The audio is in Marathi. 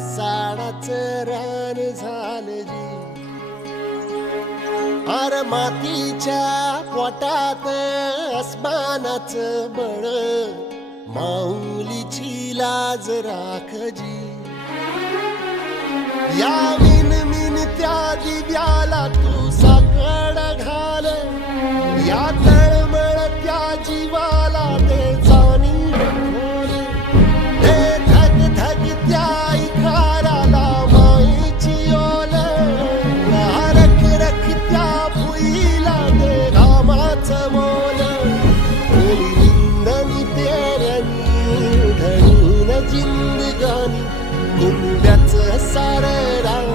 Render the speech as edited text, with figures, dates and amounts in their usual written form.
मसाणाचं रान झालं जी. अर मातीच्या पोटात अस्मानाचं बळ, माऊलीची लाज राखजी. या मिनमिनत्या दिव्याला तू साकड घाल, या तळमळत्या जीवाला दे जाणीव खोल. दे धग धगत्या इकाराला माईची ओल, या रख रखत्या भुईला दे रामाचं मोल. ओली निंदनी पेरणी ढळून जिंदगानी, कुंब्याचं सारं रान